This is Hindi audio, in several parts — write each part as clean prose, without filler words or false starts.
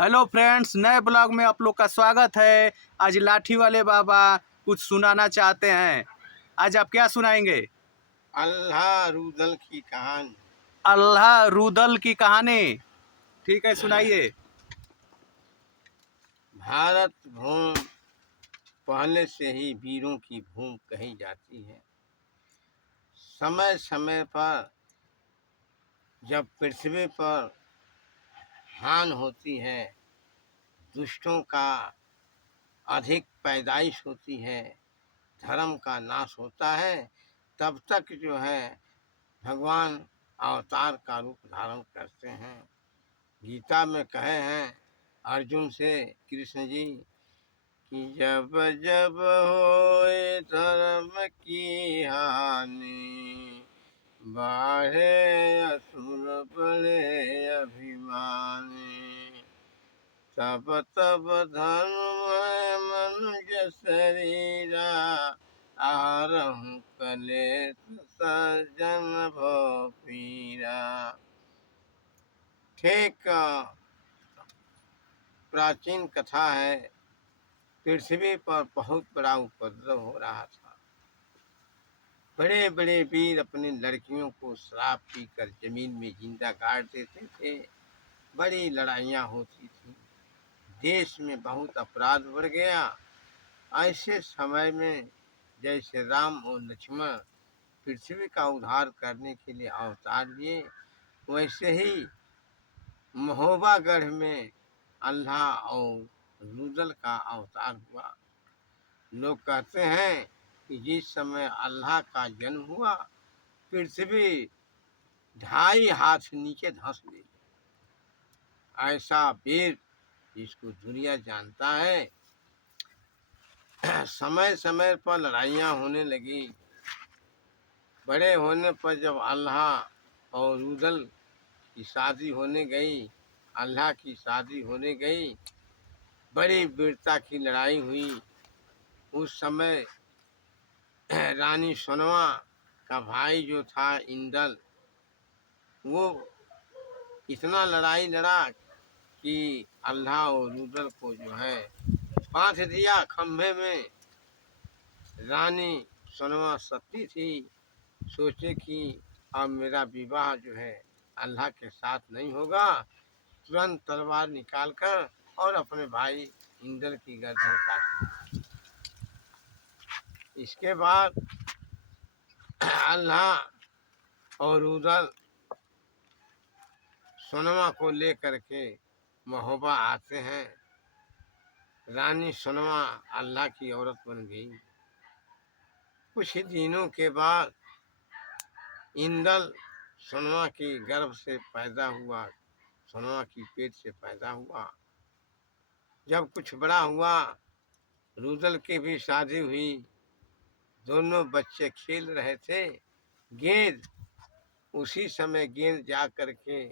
हेलो फ्रेंड्स, नए ब्लॉग में आप लोग का स्वागत है। आज लाठी वाले बाबा कुछ सुनाना चाहते हैं। आज आप क्या सुनाएंगे? अल्लाह रूदल की कहानी। अल्लाह रूदल की कहानी। ठीक है, सुनाइए। भारत भूमि पहले से ही वीरों की भूमि कही जाती है। समय समय पर जब पृथ्वी पर हानि होती है, दुष्टों का अधिक पैदाइश होती है, धर्म का नाश होता है, तब तक जो है भगवान अवतार का रूप धारण करते हैं। गीता में कहे हैं अर्जुन से कृष्ण जी कि जब जब होए धर्म की हानि, बाढ़े असुर बड़े अभिमानी, तब तब धर्म है मनुष्य शरीरा, आहरहु कलेश सज्जन भव पीरा। ठीक प्राचीन कथा है। पृथ्वी पर बहुत बड़ा उपद्रव हो रहा था। बड़े बड़े वीर अपनी लड़कियों को शराब पीकर जमीन में जिंदा गाड़ देते थे। बड़ी लड़ाइयाँ होती थी। देश में बहुत अपराध बढ़ गया। ऐसे समय में जैसे राम और लक्ष्मण पृथ्वी का उद्धार करने के लिए अवतार लिए, वैसे ही महोबागढ़ में अल्लाह और रुदल का अवतार हुआ। लोग कहते हैं कि जिस समय अल्लाह का जन्म हुआ, पृथ्वी 2.5 हाथ नीचे धंस गई। ऐसा वीर जिसको दुनिया जानता है। समय समय पर लड़ाइयाँ होने लगी। बड़े होने पर जब अल्लाह और रुदल की शादी होने गई, अल्लाह की शादी होने गई, बड़ी वीरता की लड़ाई हुई। उस समय रानी सोनवा का भाई जो था इंदल, वो इतना लड़ाई लड़ा कि अल्लाह और रुदल को जो है बांध दिया खंभे में। रानी सोनवा सती थी, सोचे कि अब मेरा विवाह जो है अल्लाह के साथ नहीं होगा। तुरंत तलवार निकालकर और अपने भाई इंदल की गर्दन काट। इसके बाद अल्लाह और रुदल सोनवा को लेकर के महोबा आते हैं। रानी सोनवा अल्लाह की औरत बन गई। कुछ ही दिनों के बाद इंदल सोनवा की गर्भ से पैदा हुआ, सोनवा की पेट से पैदा हुआ। जब कुछ बड़ा हुआ, रुदल की भी शादी हुई। दोनों बच्चे खेल रहे थे। गेंद उसी समय गेंद जा करके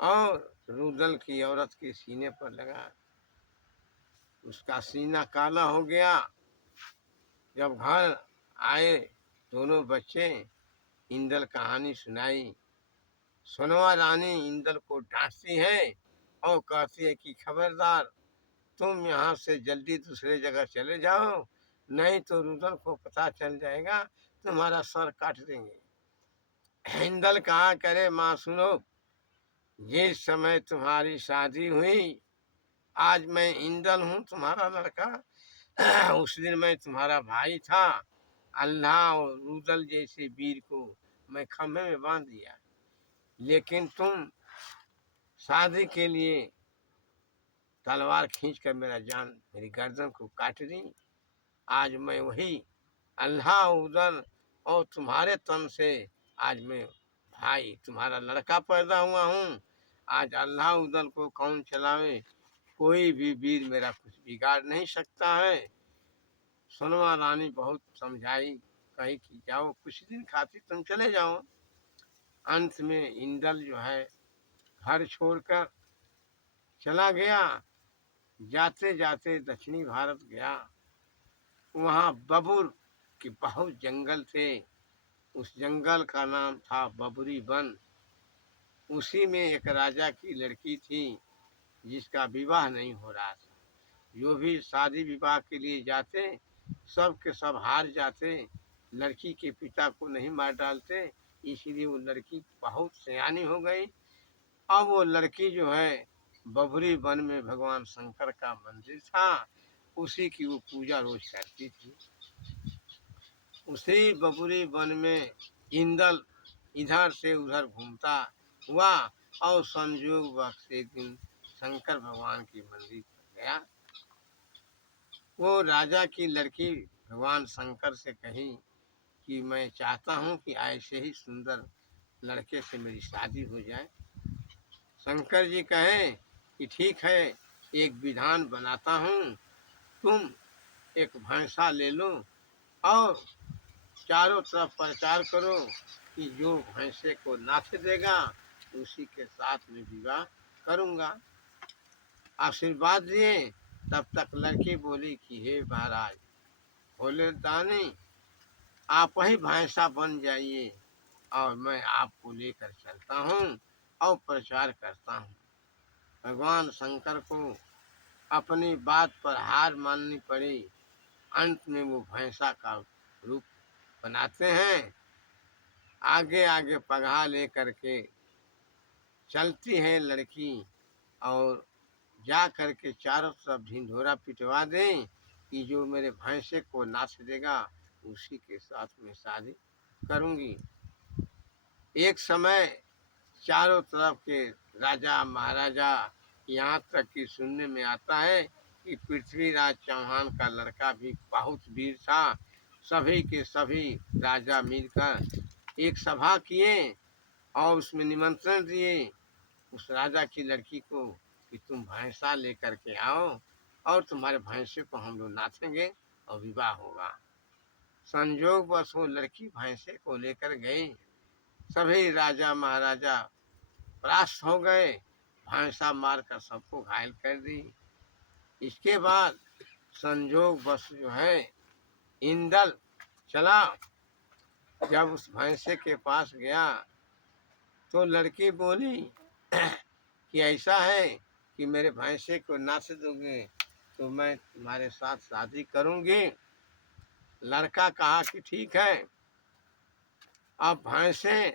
और रुदल की औरत के सीने पर लगा। उसका सीना काला हो गया। जब घर आए दोनों बच्चे, इंदल कहानी सुनाई। सोनवा रानी इंदल को डांटती है और कहती है कि खबरदार, तुम यहाँ से जल्दी दूसरे जगह चले जाओ, नहीं तो रुदल को पता चल जाएगा, तुम्हारा सर काट देंगे। इंदल कहा करे माँ सुनो, जिस समय तुम्हारी शादी हुई, आज मैं इंदल हूँ तुम्हारा लड़का, उस दिन मैं तुम्हारा भाई था। अल्लाह और रुदल जैसे वीर को मैं खम्भे में बांध दिया, लेकिन तुम शादी के लिए तलवार खींचकर मेरी गर्दन को काट दी। आज मैं वही अल्लाह उदल और तुम्हारे तन से आज मैं भाई तुम्हारा लड़का पैदा हुआ हूँ। आज अल्लाह उदल को कौन चलावे, कोई भी वीर मेरा कुछ बिगाड़ नहीं सकता है। सोनवा रानी बहुत समझाई, कही कि जाओ कुछ दिन खातिर तुम चले जाओ। अंत में इंदल जो है घर छोड़कर चला गया। जाते जाते दक्षिणी भारत गया। वहाँ बबुर के बहुत जंगल थे। उस जंगल का नाम था बबुरी वन। उसी में एक राजा की लड़की थी। जिसका विवाह नहीं हो रहा था। जो भी शादी विवाह के लिए जाते सब के सब हार जाते, लड़की के पिता को नहीं मार डालते, इसलिए वो लड़की बहुत सयानी हो गई। अब वो लड़की जो है बबरी वन में भगवान शंकर का मंदिर था, उसी की वो पूजा रोज करती थी। उसी बबरी वन में इंदल इधर से उधर घूमता हुआ और संयोग वक्त एक दिन शंकर भगवान के मंदिर गया। वो राजा की लड़की भगवान शंकर से कही कि मैं चाहता हूँ कि ऐसे ही सुंदर लड़के से मेरी शादी हो जाए। शंकर जी कहे कि ठीक है, एक विधान बनाता हूँ, तुम एक भैंसा ले लो और चारों तरफ प्रचार करो कि जो भैंसे को नाथ देगा उसी के साथ में विवाह करूँगा। आशीर्वाद दिए। तब तक लड़की बोली कि हे महाराज भोले दानी, आप ही भैंसा बन जाइए और मैं आपको लेकर चलता हूँ और प्रचार करता हूँ। भगवान शंकर को अपनी बात पर हार माननी पड़ी। अंत में वो भैंसा का रूप बनाते हैं, आगे आगे पगहा ले करके चलती है लड़की और जा करके चारों तरफ ढिंढोरा पिटवा दें कि जो मेरे भैंसे को नाच देगा उसी के साथ में शादी करूंगी। एक समय चारों तरफ के राजा महाराजा, यहाँ तक कि सुनने में आता है कि पृथ्वीराज चौहान का लड़का भी बहुत वीर था। सभी के सभी राजा मिलकर एक सभा किए और उसमें निमंत्रण दिए उस राजा की लड़की को कि तुम भैंसा लेकर के आओ और तुम्हारे भैंसे को हम लोग नाचेंगे और विवाह होगा। संजोग बस वो लड़की भैंसे को लेकर गई। सभी राजा महाराजा परास्त हो गए, भैंसा मारकर सबको घायल कर दी। इसके बाद संजोग बस जो है इंदल चला। जब उस भैंसे के पास गया तो लड़की बोली कि ऐसा है कि मेरे भैंसे को नाच दोगे तो मैं तुम्हारे साथ शादी करूंगी। लड़का कहा कि ठीक है। अब भैंसे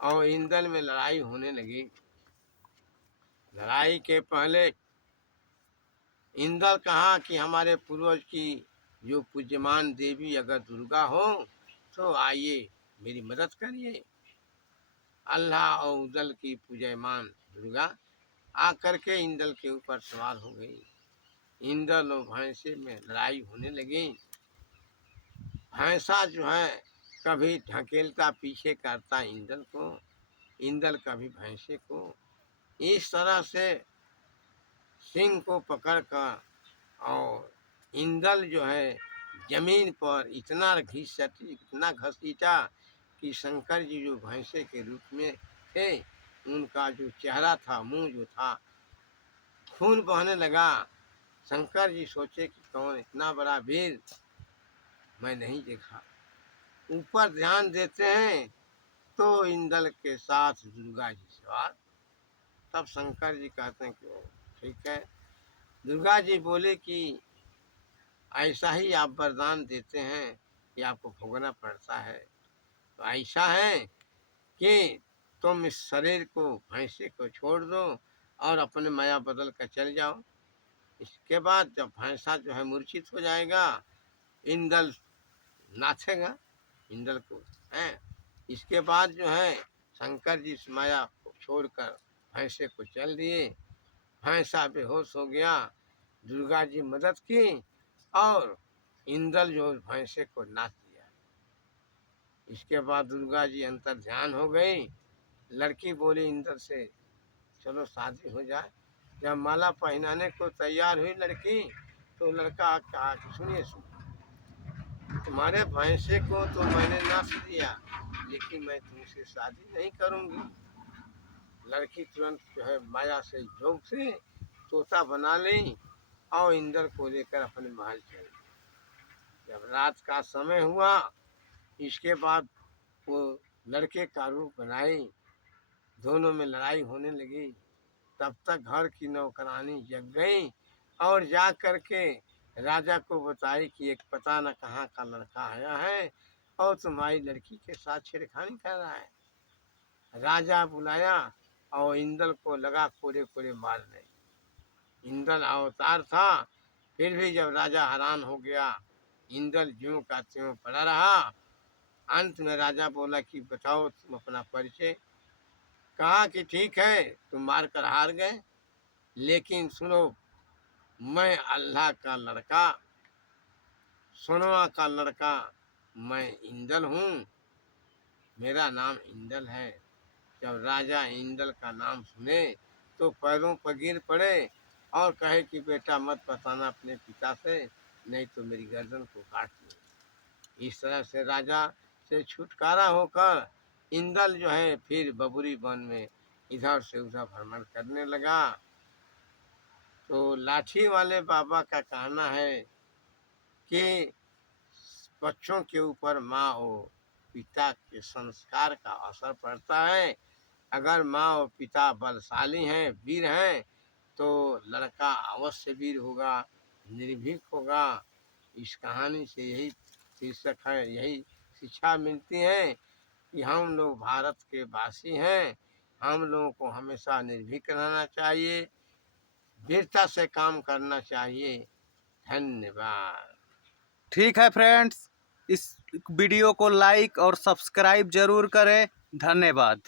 और इंदल में लड़ाई होने लगी। लड़ाई के पहले इंदल कहा कि हमारे पूर्वज की जो पूज्यमान देवी अगर दुर्गा हो तो आइए मेरी मदद करिए। अल्लाह और उदल की पूज्यमान दुर्गा आकर के इंदल के ऊपर सवार हो गई। इंदल और भैंसे में लड़ाई होने लगी। भैंसा जो है कभी ढकेलता पीछे करता इंदल को, इंदल कभी भैंसे को। इस तरह से सिंह को पकड़कर और इंदल जो है जमीन पर इतना घसीटा कि शंकर जी जो भैंसे के रूप में थे उनका जो चेहरा था, मुंह जो था, खून बहने लगा। शंकर जी सोचे कि कौन इतना बड़ा वीर मैं नहीं देखा। ऊपर ध्यान देते हैं तो इंदल के साथ दुर्गा जी सवार। तब शंकर जी कहते हैं कि ओ ठीक है। दुर्गा जी बोले कि ऐसा ही आप वरदान देते हैं कि आपको भोगना पड़ता है। तो ऐसा है कि तुम इस शरीर को भैंसे को छोड़ दो और अपने माया बदल कर चल जाओ। इसके बाद जब भैंसा जो है मूर्छित हो जाएगा, इंदल नाचेगा इंदल को है। इसके बाद जो है शंकर जी इस माया को छोड़कर भैंसे को चल दिए। भैंसा बेहोश हो गया। दुर्गा जी मदद की और इंदल जो भैंसे को नाच दिया। इसके बाद दुर्गा जी अंतर ध्यान हो गई। लड़की बोली इंदल से चलो शादी हो जाए। जब माला पहनाने को तैयार हुई लड़की तो लड़का कहा कि सुनिए तुम्हारे भैंसे को तो मैंने नाच दिया लेकिन मैं तुमसे शादी नहीं करूंगी। लड़की तुरंत जो है माया से जोग से तोता बना ली और इंदल को लेकर अपने महल चली। जब रात का समय हुआ, इसके बाद वो लड़के का रूप बनाई, दोनों में लड़ाई होने लगी। तब तक घर की नौकरानी जग गई और जा करके राजा को बताई कि एक पता न कहाँ का लड़का आया है और तुम्हारी लड़की के साथ छेड़खानी कर रहा है। राजा बुलाया और इंदल को लगा कोड़े कोड़े मारने। इंदल अवतार था, फिर भी जब राजा हैरान हो गया, इंदल ज्यों का त्यों पड़ा रहा। अंत में राजा बोला कि बताओ तुम अपना परिचय। कहा कि ठीक है तुम मार कर हार गए, लेकिन सुनो, मैं अल्लाह का लड़का, सोनवा का लड़का, मैं इंदल हूँ, मेरा नाम इंदल है। जब राजा इंदल का नाम सुने तो पैरों पर गिर पड़े और कहे कि बेटा मत बताना अपने पिता से, नहीं तो मेरी गर्दन को काट लो। इस तरह से राजा से छुटकारा होकर इंदल जो है फिर बबुरी वन में इधर से उधर भ्रमण करने लगा। तो लाठी वाले बाबा का कहना है कि बच्चों के ऊपर माँ और पिता के संस्कार का असर पड़ता है। अगर माँ और पिता बलशाली हैं, वीर हैं, तो लड़का अवश्य वीर होगा, निर्भीक होगा। इस कहानी से यही शीर्षक है, यही शिक्षा मिलती है कि हम लोग भारत के वासी हैं, हम लोगों को हमेशा निर्भीक रहना चाहिए, वीरता से काम करना चाहिए। धन्यवाद। ठीक है फ्रेंड्स, इस वीडियो को लाइक और सब्सक्राइब जरूर करें। धन्यवाद।